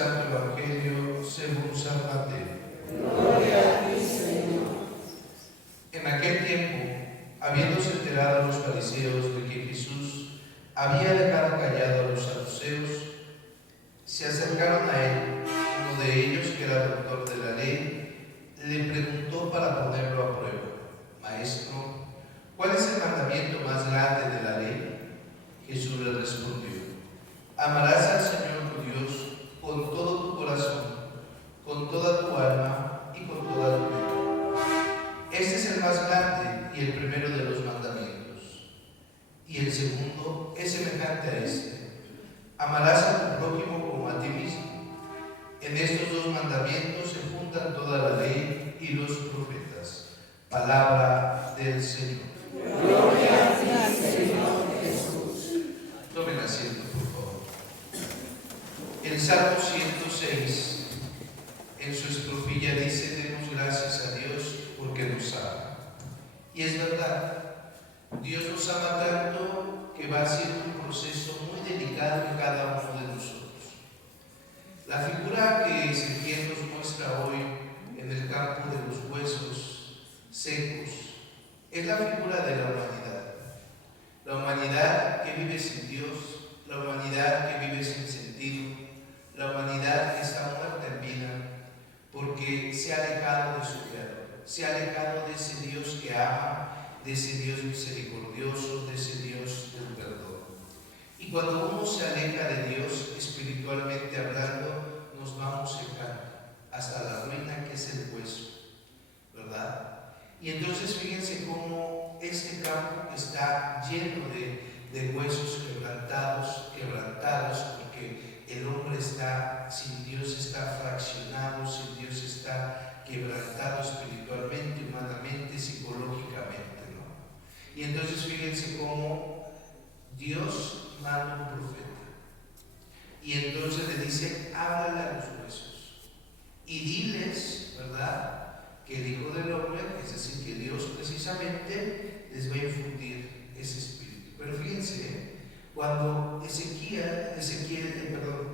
Santo Evangelio según San Mateo. Gloria a ti, Señor. En aquel tiempo, habiéndose enterado los fariseos de que Jesús había dejado callado a los saduceos, se acercaron a él. Uno de ellos, que era doctor de la ley, le preguntó para ponerlo a prueba: Maestro, ¿cuál es el mandamiento más grande de la ley? Jesús le respondió: amarás al Señor tu Dios con todo tu corazón, con toda tu alma y con toda tu mente. Este es el más grande y el primero de los mandamientos. Y el segundo es semejante a este: amarás a tu prójimo como a ti mismo. En estos dos mandamientos se juntan toda la ley y los profetas. Palabra del Señor. Gloria a ti, Señor Jesús. Tomen asiento, por favor. El Salmo 106, en su estrofilla dice: demos gracias a Dios porque nos ama. Y es verdad, Dios nos ama tanto que va haciendo un proceso muy delicado en cada uno de nosotros. La figura que Ezequiel nos muestra hoy en el campo de los huesos secos es la figura de la humanidad. La humanidad que vive sin Dios, la humanidad que vive sin sentido, la humanidad que está muerta en vida porque se ha alejado de su creador, se ha alejado de ese Dios que ama, de ese Dios misericordioso, de ese Dios del perdón. Y cuando uno se aleja de Dios, espiritualmente hablando, nos vamos secando hasta la ruina, que es el hueso, ¿verdad? Y entonces fíjense cómo este campo que está lleno de huesos quebrantados, porque el hombre está, sin Dios está fraccionado, sin Dios está quebrantado espiritualmente, humanamente, psicológicamente, ¿no? Y entonces fíjense cómo Dios manda un profeta y entonces le dice: háblale a los huesos y diles, ¿verdad?, que el Hijo del Hombre, es decir, que Dios precisamente les va a infundir ese espíritu. Pero fíjense, cuando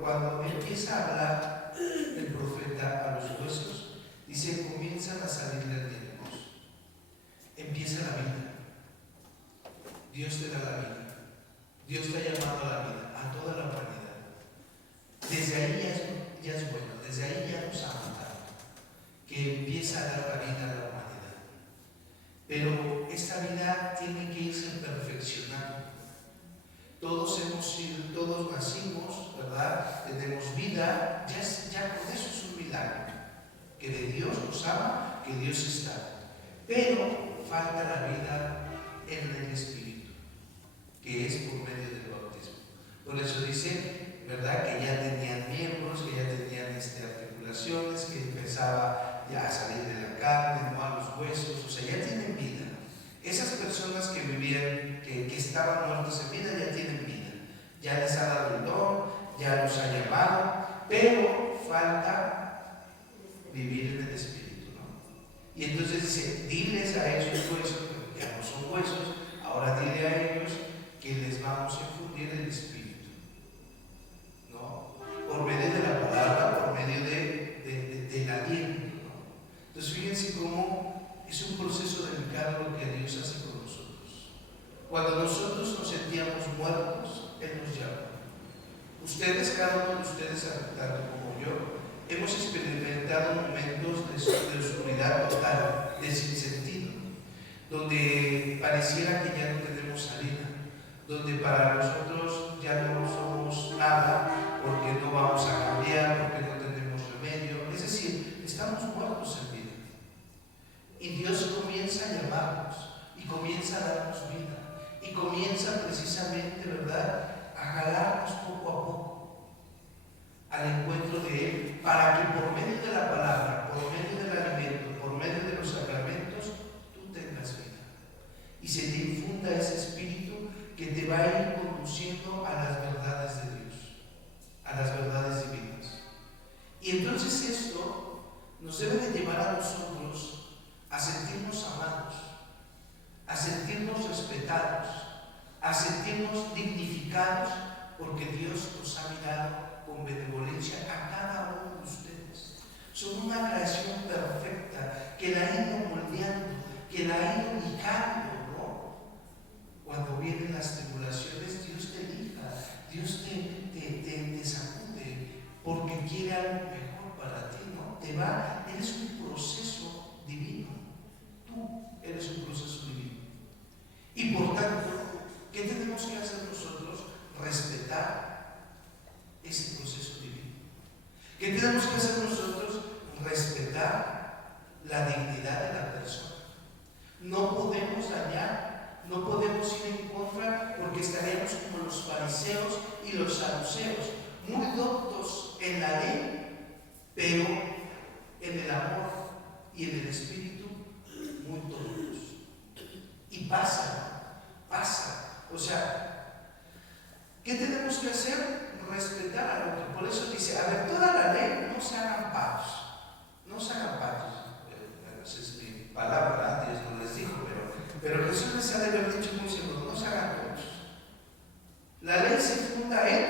cuando empieza a hablar el profeta a los huesos, dice: comienzan a salir dientes, empieza la vida. Dios te da la vida. Dios te ha llamado a la vida, a toda la humanidad. Desde ahí ya es bueno, desde ahí ya nos ama tanto, que empieza a dar la vida a la humanidad. Pero esta vida tiene que irse perfeccionando. Todos nacimos, ¿verdad? Tenemos vida, ya con eso es un milagro. Que de Dios nos ama, que Dios está. Pero falta la vida en el Espíritu, que es por medio del bautismo. Por eso dice, ¿verdad?, que ya tenían miembros, que ya tenían articulaciones, que empezaba ya a salir de la carne, no a los huesos, o sea, ya tienen vida. Esas personas que vivían, que estaban muertos en vida, ya tienen vida. Ya les ha dado el don, ya los ha llamado, pero falta vivir en el Espíritu, ¿no? Y entonces dice: diles a esos huesos, que ya no son huesos, ahora dile a ellos que les vamos a infundir el Espíritu, ¿no? Por medio de la palabra, por medio del aliento, ¿no? Entonces fíjense cómo es un proceso delicado lo que Dios hace con nosotros. Cuando nosotros nos sentíamos muertos, Él nos llama. Ustedes, cada uno de ustedes, tanto como yo, hemos experimentado momentos de oscuridad total, de sinsentido, donde pareciera que ya no tenemos salida, donde para nosotros ya no somos nada, porque no vamos a cambiar, porque no tenemos remedio. Es decir, estamos muertos en vida. Y Dios comienza a llamarnos y comienza a darnos vida y comienza precisamente, ¿verdad?, a jalarnos poco a poco al encuentro de Él, para que por medio de la palabra, por medio del alimento, por medio de los sacramentos, tú tengas vida y se te infunda ese espíritu que te va a ir conduciendo a las verdades de Dios, a las verdades divinas. Y entonces esto nos debe de llevar a nosotros a sentirnos amados, a sentirnos respetados, a sentirnos dignificados, porque Dios nos ha mirado con benevolencia a cada uno de ustedes. Son una creación perfecta que la ha ido moldeando, que la ha ido lijando, ¿no? Cuando vienen las tribulaciones, Dios te lija, Dios te sacude, porque quiere algo mejor para ti, ¿no? Eres un proceso divino. Tú eres un proceso divino. Y por tanto, ¿qué tenemos que hacer nosotros? Respetar ese proceso divino. ¿Qué tenemos que hacer nosotros? Respetar la dignidad de la persona. No podemos dañar, no podemos ir en contra, porque estaríamos como los fariseos y los saduceos, muy doctos en la ley, pero en el amor y en el espíritu muy tontos. Y pasa. O sea, ¿qué tenemos que hacer? Respetar al otro. Por eso dice, a ver, toda la ley, no se hagan patos. No se hagan patos. Esa es mi palabra, Dios no les dijo, pero Jesús les ha de haber dicho muy seguro, no se hagan patos. La ley se funda ¿en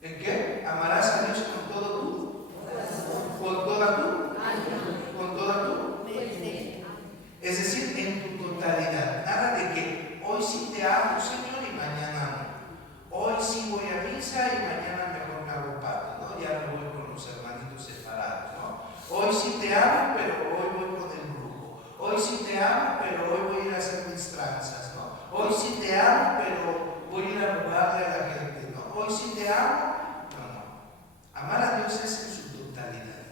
qué? Amarás a Dios con todo tú, con toda tú, con toda tú. Es decir, en tu totalidad. Nada de que hoy sí te amo, Señor, y mañana no. Hoy sí voy a misa y mañana mejor me hago pato, ¿no? Ya me voy con los hermanitos separados, ¿no? Hoy sí te amo, pero hoy voy con el brujo. Hoy sí te amo, pero hoy voy a ir a hacer mis tranzas, ¿no? Hoy sí te amo, pero voy a ir a robarle a la gente, ¿no? Hoy sí te amo. No. Amar a Dios es en su totalidad.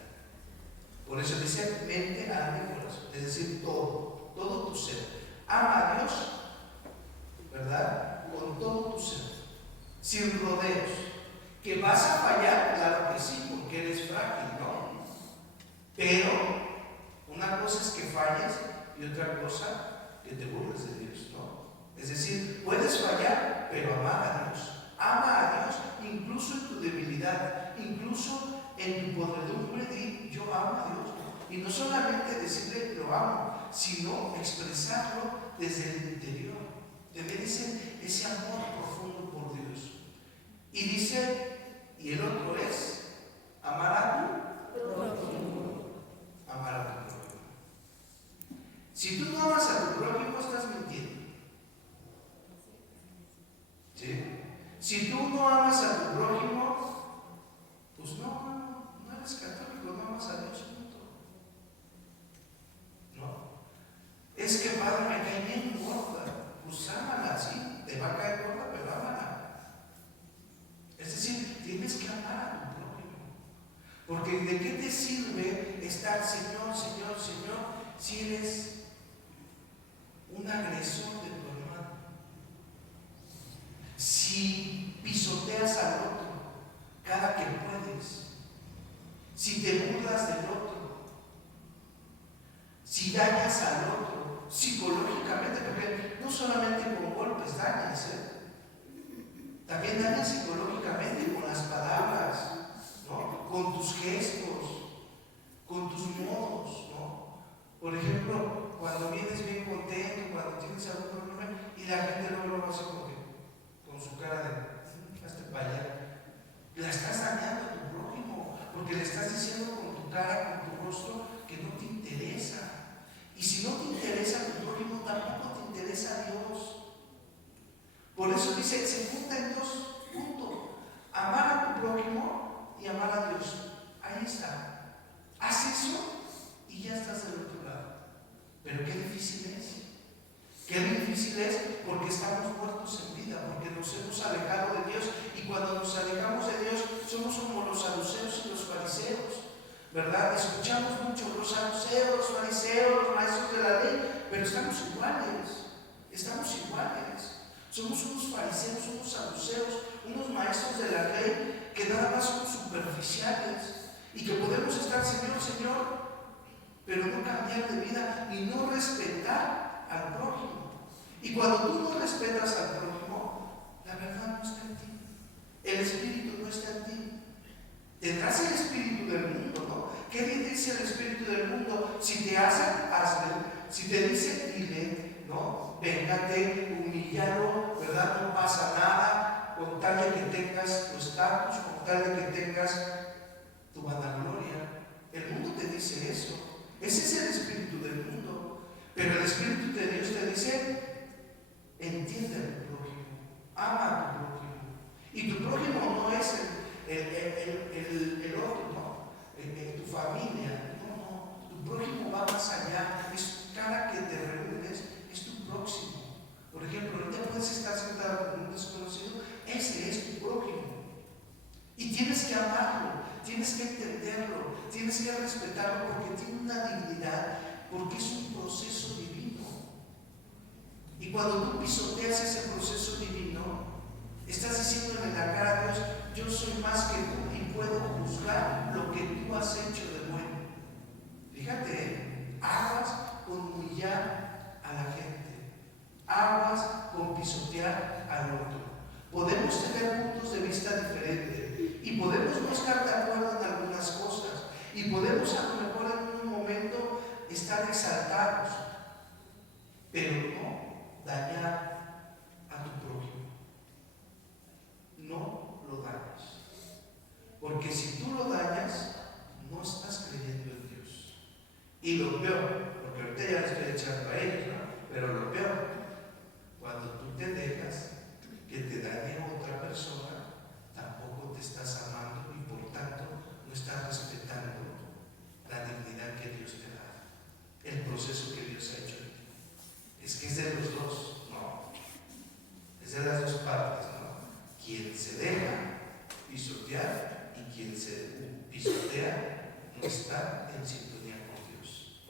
Por eso dice mente, alma y corazón, es decir, todo tu ser. Ama a Dios, ¿verdad? Con todo tu ser, sin rodeos. Que vas a fallar, claro que sí, porque eres frágil, ¿no? Pero una cosa es que falles y otra cosa que te burles de Dios, ¿no? Es decir, puedes fallar, pero amar a Dios. Ama a Dios incluso en tu debilidad, incluso en tu podredumbre. Di, yo amo a Dios. Y no solamente decirle lo amo, sino expresarlo desde el interior. Tener ese amor profundo por Dios. Y dice, y el otro es amar a tu prójimo. Amar a tu prójimo. Si tú no amas a tu prójimo, estás mintiendo. ¿Sí? Si tú no amas a tu prójimo, pues no eres católico, no amas a Dios. No. Es que padre me cae bien gorda. Pues ámala, sí, te va a caer gorda, pero ámala. Es decir, tienes que amar a tu prójimo. Porque ¿de qué te sirve estar Señor, si eres un agresor de tu hermano? Si pisoteas al otro cada que puedes, si te burlas del otro, si dañas al otro psicológicamente, porque no solamente con golpes dañas, también dañas psicológicamente con las palabras, ¿no? Con tus gestos, con tus modos, ¿no? Por ejemplo, cuando vienes bien contento, cuando tienes algún problema y la gente no lo hace como que con su cara de hazte para allá, la estás dañando a tu prójimo, porque le estás diciendo con tu cara, con tu rostro, que no te interesa. Y si no te interesa tu prójimo, tampoco te interesa Dios. Por eso dice, se junta en dos puntos: amar a tu prójimo y amar a Dios. Ahí está. Haz eso y ya estás del otro lado. Pero qué difícil es. Qué difícil es, porque estamos muertos en vida, porque nos hemos alejado de Dios. Y cuando nos alejamos de Dios, somos como los saduceos y los fariseos, ¿verdad? Escuchamos mucho los saduceos, los fariseos, los maestros de la ley, pero estamos iguales. Somos unos fariseos, unos saduceos, unos maestros de la ley que nada más son superficiales y que podemos estar Señor, pero no cambiar de vida y no respetar al prójimo. Y cuando tú no respetas al prójimo, la verdad no está en ti. El espíritu no está en ti. Tendrás el espíritu del mundo, ¿no? ¿Qué dice el espíritu del mundo? Si te hacen, hazle. Si te dice, dile, ¿no? Véngate, humíllalo, ¿verdad? No pasa nada. con tal de que tengas tu estatus, con tal de que tengas tu vanagloria. El mundo te dice eso. Ese es el espíritu del mundo. Pero el espíritu de Dios te dice: entiende a tu prójimo, ama a tu prójimo. Y tu prójimo no es el otro, no, tu familia, no. Tu prójimo va más allá. Es cada que te reúnes, es tu próximo. Por ejemplo, no te puedes estar sentado con un desconocido, ese es tu prójimo. Y tienes que amarlo, tienes que entenderlo, tienes que respetarlo, porque tiene una dignidad, porque es un proceso divino. Y cuando tú pisoteas ese proceso divino, estás diciéndole en la cara a Dios: yo soy más que tú y puedo juzgar lo que tú has hecho de bueno. Fíjate, aguas con humillar a la gente, aguas con pisotear al otro. Podemos tener puntos de vista diferentes y podemos no estar de acuerdo en algunas cosas y podemos a lo mejor en un momento estar exaltados, pero no dañar a tu prójimo. No lo dañes, porque si tú lo dañas, no estás creyendo en Dios. Y lo peor, porque ahorita ya le estoy echando a ellos, ¿no? Pero lo peor, cuando tú te dejas que te dañe a otra persona, tampoco te estás amando y por tanto no estás respetando la dignidad que Dios te da, el proceso que Dios ha hecho en ti. Es que es de los dos, no, es de las dos partes, ¿no? Quien se deja pisotear y quien se pisotea no está en sintonía con Dios.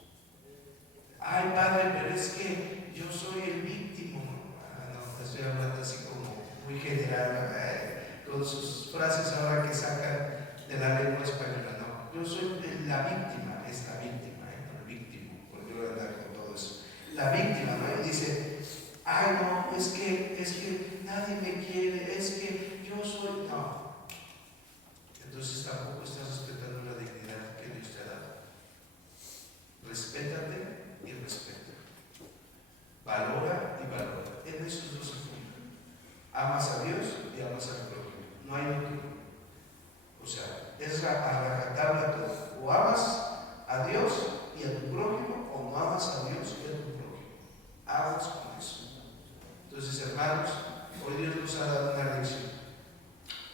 Ay, Padre, pero es que yo soy el víctima. No, estoy hablando así como muy general, con sus frases ahora que sacan de la lengua española. No, yo soy la víctima, es la víctima, no el víctimo, porque voy a andar con todo eso. La víctima, ¿no? Y dice: ay, no, es que nadie me quiere, es que yo soy. No. Entonces tampoco estás respetando la dignidad que Dios te ha dado. Respétate y respeta. Valora y valora. En esos dos se fundan. Amas a Dios y amas al prójimo. No hay otro. O sea, es a rajatabla todo. O amas a Dios y a tu prójimo, o no amas a Dios y a tu prójimo. Aguas con eso. Entonces, hermanos, hoy Dios nos ha dado una lección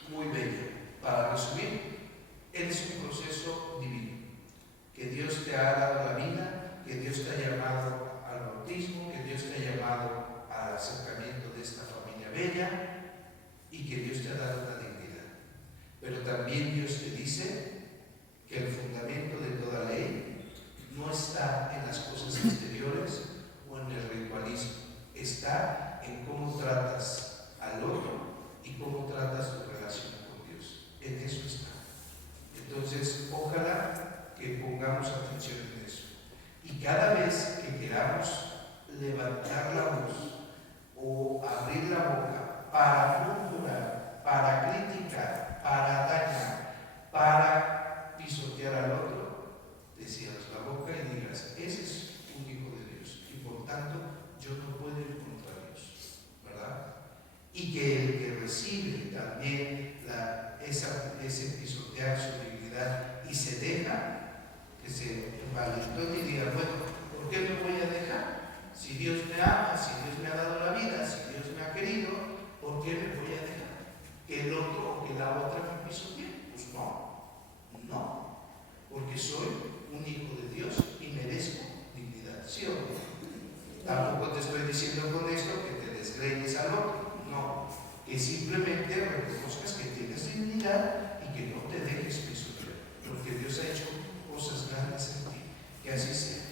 muy bella. Para resumir, es un proceso divino. Que Dios te ha dado la vida, que Dios te ha llamado al bautismo, que Dios te ha llamado al acercamiento de esta familia bella y que Dios te ha dado la dignidad. Pero también Dios te dice que el fundamento de toda ley no está en las cosas exteriores o en el ritualismo, está en cómo tratas al otro y cómo tratas tu relación con Dios. En eso está. Entonces, ojalá que pongamos atención en eso. Y cada vez que queramos levantar la voz o abrir la boca para murmurar, para criticar, para dañar, para pisotear al otro, te cierras la boca y digas: ese es un hijo de Dios y por tanto yo no puedo ir contra Dios, ¿verdad? Y que el que recibe también ese pisotear su dignidad y se deja, que se envalentone y diga: bueno, ¿por qué me voy a dejar? Si Dios me ama, si Dios me ha dado la vida, si Dios me ha querido, ¿por qué me voy a dejar? ¿Que el otro o que la otra me pisotee? Pues no, porque soy un hijo de Dios y merezco dignidad, ¿sí o no? Tampoco te estoy diciendo con esto que te desgreñes al otro, no, que simplemente reconozcas que tienes dignidad y que no te dejes pisotear, porque Dios ha hecho cosas grandes en ti, que así sea.